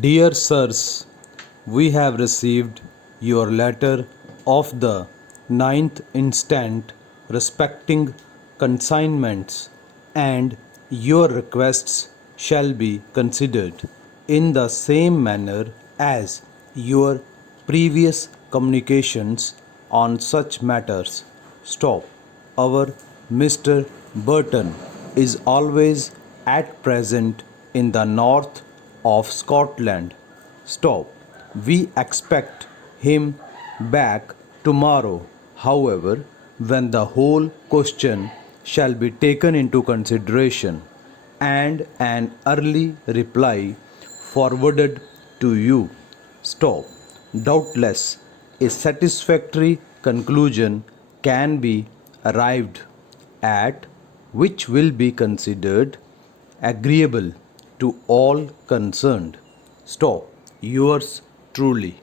Dear Sirs, we have received your letter of the 9th instant respecting consignments, and your requests shall be considered in the same manner as your previous communications on such matters. Stop. Our Mr. Burton is always at present in the north of Scotland. Stop. We expect him back tomorrow. However, when the whole question shall be taken into consideration and an early reply forwarded to you. Stop. Doubtless, a satisfactory conclusion can be arrived at which will be considered agreeable to all concerned. Stop. Yours truly.